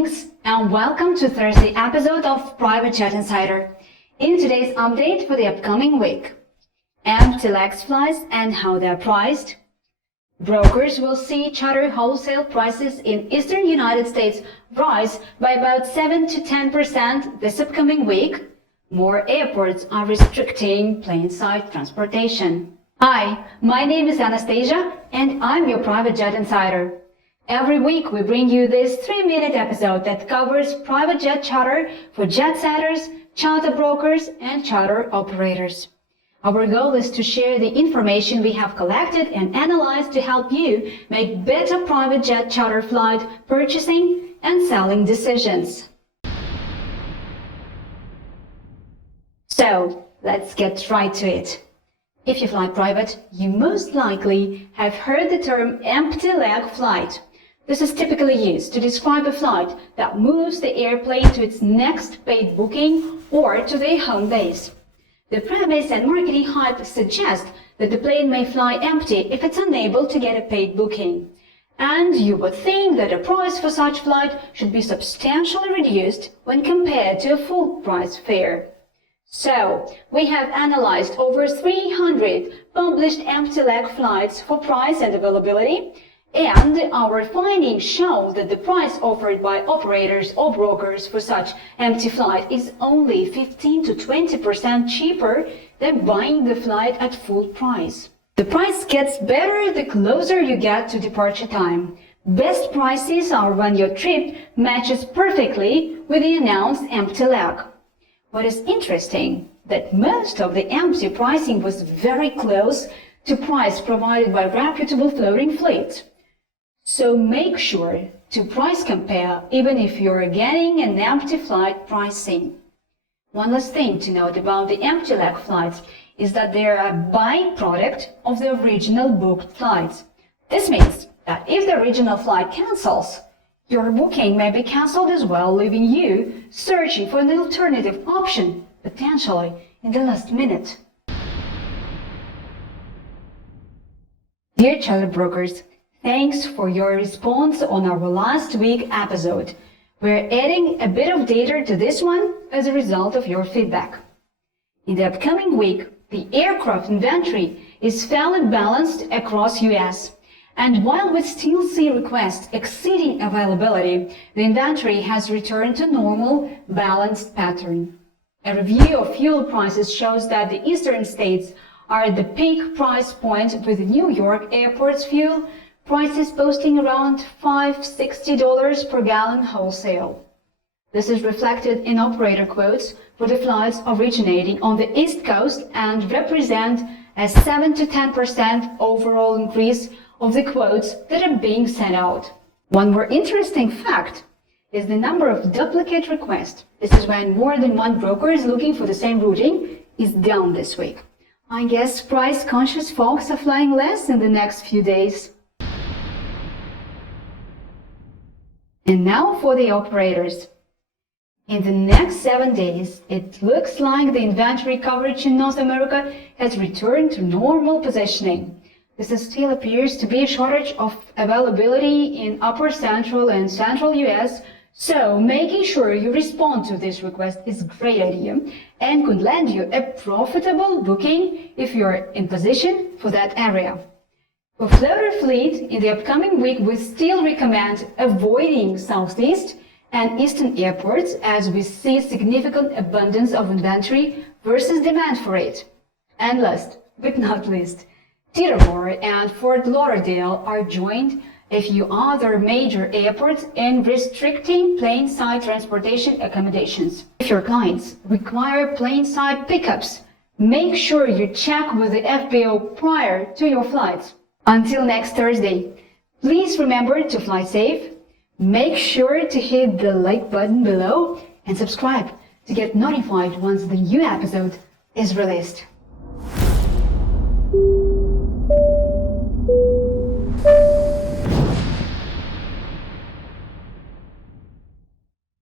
Greetings and welcome to Thursday episode of Private Jet Insider. In today's update for the upcoming week, empty legs flights and how they're priced. Brokers will see charter wholesale prices in eastern United States rise by about 7 to 10% this upcoming week. More airports are restricting Planeside Transportation. Hi, my name is Anastasia and I'm your Private Jet Insider. Every week we bring you this 3-minute episode that covers private jet charter for jet setters, charter brokers and charter operators. Our goal is to share the information we have collected and analyzed to help you make better private jet charter flight purchasing and selling decisions. So, let's get right to it. If you fly private, you most likely have heard the term empty leg flight. This is typically used to describe a flight that moves the airplane to its next paid booking or to their home base. The premise and marketing hype suggest that the plane may fly empty if it's unable to get a paid booking. And you would think that the price for such flight should be substantially reduced when compared to a full-price fare. So, we have analyzed over 300 published empty leg flights for price and availability, and our findings show that the price offered by operators or brokers for such empty flight is only 15 to 20% cheaper than buying the flight at full price. The price gets better the closer you get to departure time. Best prices are when your trip matches perfectly with the announced empty leg. What is interesting, that most of the empty pricing was very close to price provided by reputable floating fleets. So make sure to price compare even if you're getting an empty flight pricing. One last thing to note about the empty leg flights is that they are a byproduct of the original booked flights. This means that if the original flight cancels, your booking may be cancelled as well, leaving you searching for an alternative option, potentially in the last minute. Dear charter brokers, thanks for your response on our last week episode. We're adding a bit of data to this one as a result of your feedback. In the upcoming week, the aircraft inventory is fairly balanced across US. And while we still see requests exceeding availability, the inventory has returned to normal, balanced pattern. A review of fuel prices shows that the eastern states are at the peak price point, with New York airport's fuel prices posting around $5.60 per gallon wholesale. This is reflected in operator quotes for the flights originating on the East Coast and represent a 7 to 10% overall increase of the quotes that are being sent out. One more interesting fact is the number of duplicate requests. This is when more than one broker is looking for the same routing is down this week. I guess price-conscious folks are flying less in the next few days. And now for the operators. In the next 7 days, it looks like the inventory coverage in North America has returned to normal positioning. This still appears to be a shortage of availability in upper central and central US, so making sure you respond to this request is a great idea and could land you a profitable booking if you're in position for that area. For floater fleet, in the upcoming week, we still recommend avoiding Southeast and Eastern airports as we see significant abundance of inventory versus demand for it. And last but not least, Teterboro and Fort Lauderdale are joined a few other major airports in restricting Planeside Transportation accommodations. If your clients require Planeside pickups, make sure you check with the FBO prior to your flights. Until next Thursday, please remember to fly safe, make sure to hit the like button below and subscribe to get notified once the new episode is released.